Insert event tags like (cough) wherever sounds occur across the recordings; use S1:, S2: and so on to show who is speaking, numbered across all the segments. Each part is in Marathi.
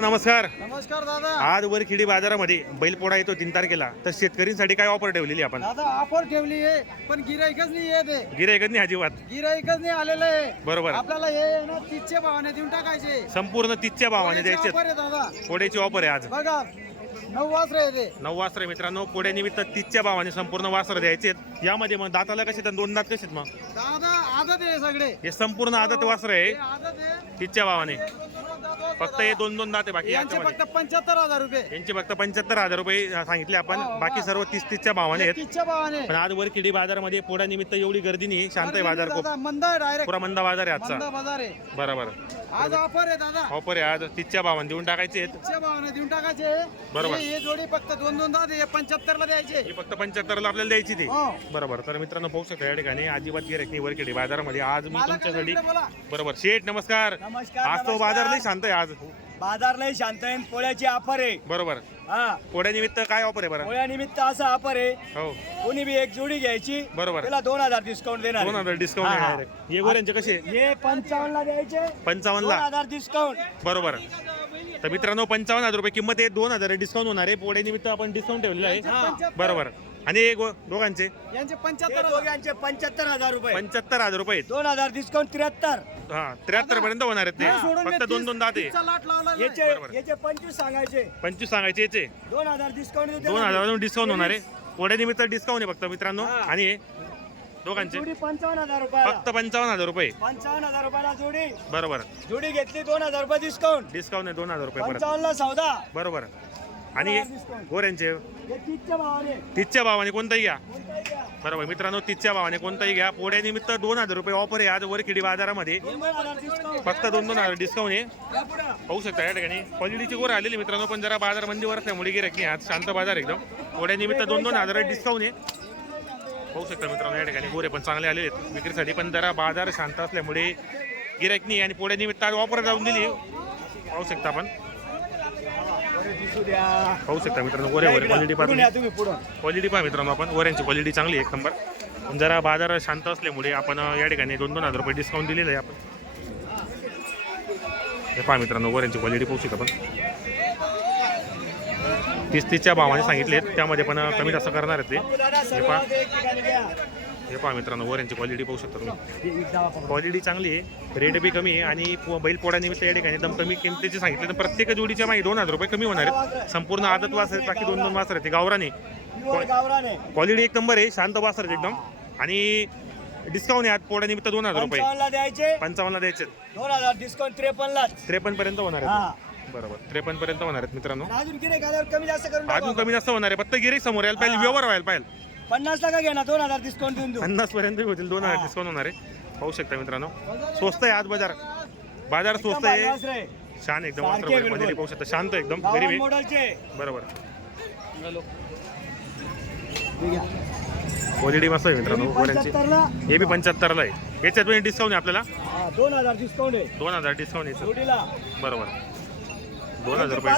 S1: नमस्कार.
S2: नमस्कार दादा.
S1: आज वरखेडी बाजारामध्ये बैलपोळा येतो तीन तारखेला. तर शेतकऱ्यांसाठी काय ऑफर ठेवलेली आपण?
S2: दादा ऑफर ठेवली आहे पण गिराईकच नाही येत आहे
S1: गिरायकच नाही अजिबात.
S2: गिराईकच नाही आलेलं आहे.
S1: बरोबर.
S2: आपल्याला हे ना तीसच्या भावाने देऊन टाकायचे.
S1: संपूर्ण तीसच्या भावाने द्यायचे.
S2: दादा.
S1: पोड्याची ऑफर आहे आज.
S2: बघा नऊ वाजता येते
S1: नऊ वास्त्र मित्रांनो. पोड्यानिमित्त तीसच्या भावाने संपूर्ण वास्त्र द्यायचे यामध्ये मग दाताला कसे आहेत? दोन दात कसे आहेत मग?
S2: दादा आदत आहे सगळे.
S1: हे संपूर्ण आदत वास्त्र आहे. तीसच्या भावाने. फक्त हे दोन दोन दात बाकी
S2: यांचे
S1: याच्यामध्ये.
S2: फक्त पंच्याहत्तर हजार रुपये.
S1: यांचे फक्त पंच्याहत्तर हजार रुपये सांगितले आपण.
S2: हो,
S1: बाकी
S2: हा.
S1: सर्व तीस तीसच्या भावाने आहेत.
S2: तीसच्या भावाने.
S1: पण आज वरखेडी बाजारामध्ये पोड्यानिमित्त एवढी गर्दी नाही शांत आहे बाजार खूप.
S2: दादा मंद आहे डायरेक्ट
S1: पुरा मंदा बाजार आहे
S2: मंद
S1: आजचा
S2: बाजार आहे.
S1: बरोबर.
S2: आज ऑफर आहे दादा.
S1: ऑफर आहे आज तीसच्या भावाने देऊन टाकायचे आहेत.
S2: तीसच्या भावाने देऊन टाकायचे.
S1: बरोबर.
S2: हे हे जोडी फक्त दोन दोन दादा हे पंच्याहत्तर ला द्यायचे.
S1: ही फक्त पंच्याहत्तरला आपल्याला द्यायची ती.
S2: हो.
S1: बरोबर. तर मित्रांनो पाहू शकता या ठिकाणी अजिबात गिरायक नाही वरखेडी बाजारामध्ये. आज मी
S2: मला
S1: तुमच्यासाठी
S2: बोला.
S1: बरोबर. शेठ नमस्कार.
S3: नमस्कार
S1: आज तो
S3: नमस्कार.
S1: बाजार लई शांत आहे आज.
S3: बाजार लय शांत आहे पोळ्याची ऑफर आहे.
S1: बरोबर.
S3: हा.
S1: पोड्यानिमित्त काय ऑफर आहे बरं?
S3: पोळ्यानिमित्त असं ऑफर आहे.
S1: हो.
S3: कोणी बी एक जोडी घ्यायची
S1: बरोबर.
S3: त्याला दोन हजार डिस्काउंट देणार
S1: दोन. हजार डिस्काउंट
S3: हा,
S1: आहे. गोऱ्यांचे कसे?
S3: हे पंचावन्न ला द्यायचे.
S1: पंचावन्न ला
S3: हजार डिस्काउंट
S1: बरोबर. तर मित्रांनो पंचावन्न हजार रुपये किंमत आहे. दोन हजार डिस्काउंट होणार आहे. पोड्यानिमित्त आपण डिस्काउंट ठेवलेलं आहे. बरोबर. आणि हे गो- दोघांचे?
S2: यांचे पंच्याहत्तर
S3: दोघांचे पंच्याहत्तर हजार रुपये.
S1: पंच्याहत्तर हजार रुपये.
S3: दोन हजार डिस्काउंट त्र्याहत्तर.
S1: हा त्र्याहत्तर पर्यंत होणार आहेत ते.
S2: सोडून
S1: फक्त दोन दोन दात आहे.
S2: नाही.
S3: याचे
S1: बरोबर.
S3: याचे पंचवीस सांगायचे.
S1: पंचवीस सांगायचे याचे.
S3: दोन हजार डिस्काउंट
S1: दोन हजार डिस्काउंट होणार आहे. पोड्यानिमित्त डिस्काउंट आहे फक्त मित्रांनो.
S3: हा.
S1: आणि हे दोघांचे.
S3: जोडी पंचावन्न हजार रुपये
S1: फक्त पंचावन्न हजार रुपये.
S3: पंचावन्न हजार रुपयाला जोडी.
S1: बरोबर.
S3: जोडी घेतली दोन हजार रुपये डिस्काउंट
S1: डिस्काउंट आहे दोन हजार रुपये परत.
S3: पंचावन्न ला सौदा.
S1: बरोबर. आणि गोऱ्यांचे?
S3: तिच्या भावाने
S1: कोणताही घ्या. बरोबर मित्रांनो तिच्या भावाने कोणताही घ्या. पोळ्यानिमित्त दोन हजार रुपये ऑफर आहे आज वरखिडी बाजारामध्ये. फक्त दोन दोन हजार डिस्काउंट आहे. पाहू शकता या ठिकाणी. क्वालिटीची गोर आलेली मित्रांनो पण जरा बाजार मंदीवर असल्यामुळे गिरायक नाही आज शांत बाजार एकदम. पोड्यानिमित्त दोन दोन हजार डिस्काउंट आहे. पाहू शकता मित्रांनो या ठिकाणी गोरे पण चांगले आलेले आहेत विक्रीसाठी पण जरा बाजार शांत असल्यामुळे गिरायक नाही आणि पोळ्यानिमित्त आज ऑफर जाऊन दिली पाहू शकता आपण. पाहू शकता मित्रांनो गोरे गोरे
S3: इकडं.
S1: क्वालिटी
S3: पुढून.
S1: क्वालिटी पहा मित्रांनो आपण. गोऱ्यांची क्वालिटी चांगली आहे एक नंबर पण जरा बाजार शांत असल्यामुळे आपण या ठिकाणी दोन दोन हजार रुपये डिस्काउंट दिलेलं आहे आपण. हे पहा मित्रांनो गोऱ्यांची क्वालिटी पाहू शकता आपण. तीस तीसच्या भावाने सांगितले त्यामध्ये पण कमी जास्त करणार आहेत ते. पहा. हे पहा मित्रांनो गोऱ्यांची क्वालिटी पाहू शकता तुम्ही. क्वालिटी चांगली आहे रेट बी कमी आहे आणि बैल पोळ्यानिमित्त या ठिकाणी एकदम कमी किमतीचे सांगितले. तर प्रत्येक जोडीच्या मागे दोन हजार रुपये कमी होणार आहेत. संपूर्ण आदत वास आहेत बाकी दोन दोन वास आहेत गावराने क्वालिटी एक नंबर आहे शांत वासर आहे एकदम. आणि डिस्काउंट आहे आज पोळ्यानिमित्त दोन हजार रुपये.
S3: द्यायचे.
S1: पंचावन्नला द्यायचे
S3: दोन हजार डिस्काउंट त्रेपन्नला
S1: त्रेपन्न पर्यंत होणार
S3: हा.
S1: आहेत बरोबर. त्रेपन्न पर्यंत होणार आहेत मित्रांनो.
S3: अजून. कमी जास्त
S1: होणार आहे. फक्त गिरे समोर यायला पाहिजे व्यवहार व्हायला पाहिजे.
S3: पन्नास टका घे ना दोन हजार डिस्काउंट देऊन देऊ.
S1: पन्नास पर्यंत होतील दोन हजार. डिस्काउंट होणार आहे. पाहू शकता मित्रांनो. स्वस्त आहे आज बाजार. बाजार स्वस्त आहे. छान एकदम पाहू शकता. शांत एकदम गरीब आहे.
S3: मॉडेलचे
S1: बरोबर. क्वालिटी मस्त आहे मित्रांनो
S3: हे
S1: गोऱ्यांची
S3: 75 ला
S1: हे बी पंच्याहत्तरला आहे. याच्यात पण डिस्काउंट आहे आपल्याला.
S3: दोन हजार डिस्काउंट आहे.
S1: दोन हजार डिस्काउंट
S3: जोडीला.
S1: बरोबर. दोन हजार रुपये.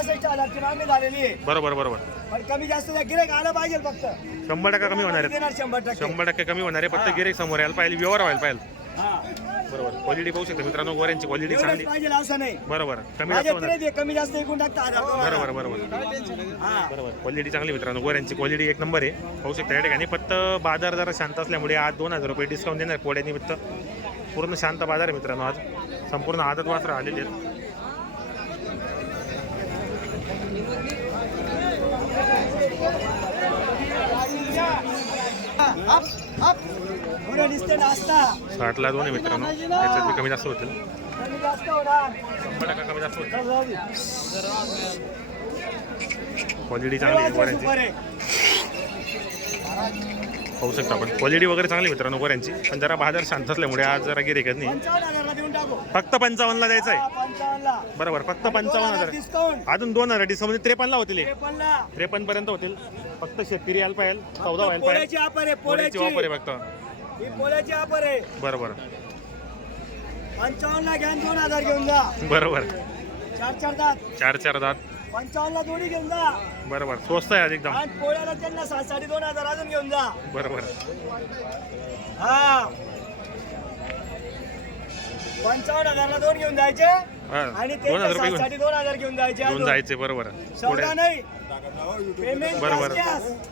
S3: आहे.
S1: बरोबर बरोबर.
S3: पण कमी जास्त द्या गिरेक आलं पाहिजे फक्त.
S1: शंभर टक्का कमी होणार
S3: शंभर टक्के.
S1: शंभर टक्के कमी होणार आहे फक्त गिरेक समोर यायला पाहिजे व्यवहार व्हायला पाहिजे
S3: हा.
S1: बरोबर. क्वालिटी पाहू शकता मित्रांनो गोऱ्यांची क्वालिटी
S3: एवढंच
S1: चांगली.
S3: पाहिजे असं नाही.
S1: बरोबर. कमी जास्त
S3: माझ्या
S1: होणार
S3: तिथे कमी जास्त एकूण टाकता हजार दोन हजार.
S1: बरोबर बरोबर.
S3: हा.
S1: बरोबर. क्वालिटी चांगली मित्रांनो गोऱ्यांची क्वालिटी एक नंबर आहे. पाहू शकता या ठिकाणी. फक्त बाजार जरा शांत असल्यामुळे आज दोन हजार रुपये डिस्काउंट देणार. पोळ्यानिमित्त पूर्ण शांत बाजार आहे मित्रांनो आज. संपूर्ण आदत वासर आलेले आहेत. साठला दोन आहे मित्रांनो. याच्यात बी कमी जास्त होतील.
S3: कमी जास्त होणार।
S1: शंभर टक्का कमी जास्त होतील. क्वालिटी चांगली आहे गोऱ्यांची. पाहू शकता आपण. क्वालिटी वगैरे चांगली मित्रांनो गोऱ्यांची पण जरा बाजार शांत असल्यामुळे आज जरा गिरेकच नाही. फक्त पंचावन्नला द्यायचं आहे बरोबर फक्त पंचावन्न हजार. अजून दोन हजार डिस्काउंट म्हणजे त्रेपन्नला होतील त्रेपन्न पर्यंत होतील. फक्त शेतकरी यायला पाहिजे चौदा व्हायला
S3: पोळ्याची
S1: पाहिजे
S3: ऑफर आहे
S1: पोळ्याची
S3: पोळ्याची.
S1: वापर आहे फक्त.
S3: ही पोळ्याची ऑफर आहे.
S1: बरोबर.
S3: पंचावन्नला घ्या आणि दोन हजार घेऊन जा.
S1: बरोबर.
S3: चार चार दात.
S1: चार चार दात.
S3: पंचावन्नला जोडी घेऊन जा.
S1: बरोबर. स्वस्त आहे आज एकदम.
S3: आणि पोळ्याला त्यांना सात साडे दोन हजार अजून घेऊन जा.
S1: बरोबर.
S3: हा. पंचावन्न हजारला दोन घेऊन जायचे.
S1: हा,
S3: आणि
S1: दोन हजार रुपये घेऊन
S3: साठी दोन हजार घेऊन जायचे अजून.
S1: जायचे बरोबर.
S3: सौदा नाही.
S1: बरोबर.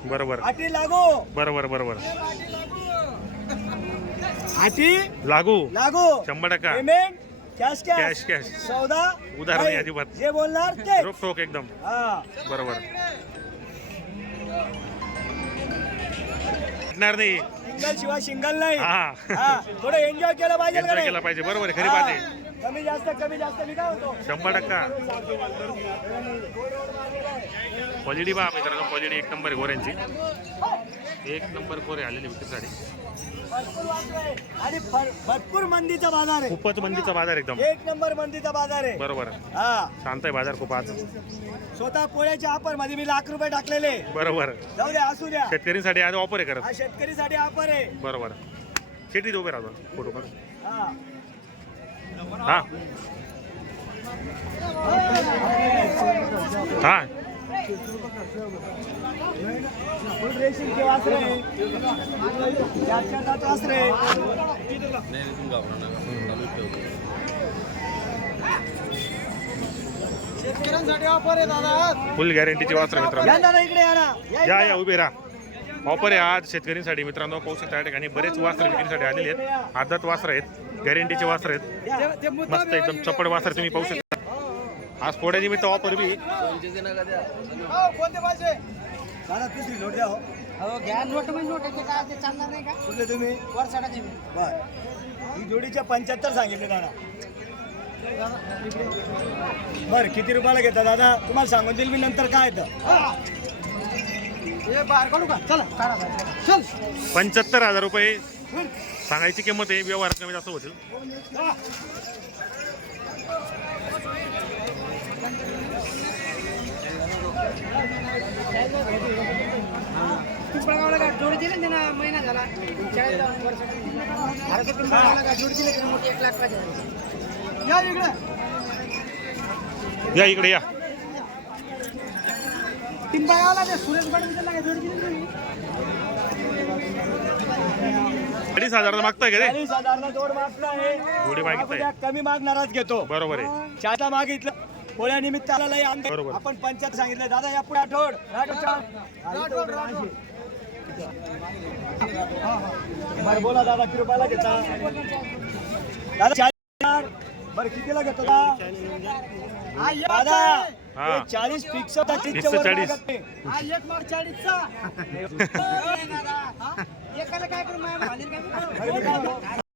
S1: बरोबर.
S3: अटी लागू.
S1: बरोबर बरोबर.
S3: अटी
S1: लागू.
S3: लागू.
S1: शंभर टक्का.
S3: Payment cash
S1: cash
S3: cash
S1: cash
S3: सौदा.
S1: नाही
S3: नाही.
S1: अजिबात.
S3: जे बोलणार ते.
S1: रोख ठोक एकदम.
S3: हा.
S1: बरोबर. भेटणार नाही.
S3: सिंगल शिवाय सिंगल नाही.
S1: हा.
S3: थोडं एन्जॉय केलं पाहिजे
S1: एन्जॉय? केला पाहिजे. बरोबर आहे खरी. बात आहे.
S3: कमी जास्त कमी जास्त मी काय होतो
S1: शंभर टक्का. क्वालिटी बा मित्रांनो क्वालिटी एक नंबर गोऱ्यांची. एक नंबर गोरे आलेली विक्रीसाठी.
S3: आणि भर- भरपूर मंदीचा बाजार आहे.
S1: खूपच मंदीचा बाजार एकदम.
S3: एक नंबर मंदीचा बाजार आहे.
S1: बरोबर.
S3: हा.
S1: शांत आहे बाजार खूप आज.
S3: स्वतः पोळ्याच्या ऑफरमध्ये मी लाख रुपये टाकलेले.
S1: बरोबर.
S3: जाऊ द्या असू द्या.
S1: शेतकऱ्यांसाठी आज ऑफर आहे करत
S3: शेतकरीसाठी ऑफर आहे.
S1: बरोबर. शेतीत उभे राहतो फोटो काढून
S3: हा.
S1: हा.
S3: फुल वासरे वासरे.
S2: शेतकऱ्यांसाठी आहे दादा
S1: गॅरंटीची वास्त्र मित्रांनो.
S3: या दादा इकडे या ना. या
S1: या
S3: इकडे.
S1: या उभे राहा. ऑफर आहे आज शेतकऱ्यांसाठी मित्रांनो. पाहू शकता या ठिकाणी बरेच वास्त्र विक्रीसाठी आलेले आहेत. आदत वास्त्र आहेत. गॅरंटीचे वास्त्र आहेत मस्त एकदम चपड वास्त्र तुम्ही पाहू शकता आज पोड्या निमित्त ऑफर बी
S2: हो,
S3: हो
S4: हो म्हणजे
S3: ही जोडीच्या पंच्याहत्तर सांगितले दादा बर किती रुपयाला घेता दादा तुम्हाला सांगून देईल मी नंतर काय येतं
S2: हे. चल
S1: पंच्याहत्तर हजार रुपये सांगायची किंमत आहे व्यवहार कमी जास्त होतील.
S4: ना त्यांना महिना झाला चाळीस अरे मोठी एक लाख पाहिजे
S2: या इकडे
S1: या. इकडे या
S4: पिंपळगावला ते सुरेश पाटील त्यांना दिली तुम्ही
S1: अडीच हजार मागताय का रे?
S3: चाळीस हजारला जोड मागणं आहे
S1: जोडी मागितली
S3: आपण कमी मागणारच घेतो.
S1: बरोबर आहे.
S3: चाचा मागितलं. पोळ्या निमित्त आला लय आमदार.
S1: बरोबर.
S3: आपण पंचायत सांगितलं. दादा या पुढे आठवड. बरं बोला दादा किती रुपयाला घेता. दादा चाळीस हजार. बरं कितीला घेतो
S2: हा
S3: दादा
S1: हा.
S3: हे चाळीस फिक्स होता.
S1: Fix
S3: तीसच्या वर
S1: चाळीस. (laughs)
S3: मागत नाही.
S2: हा एक माग चाळीसचा
S4: एकाला काय करून माझ्या भालील काय
S3: बरं, मी काय म्हणतो?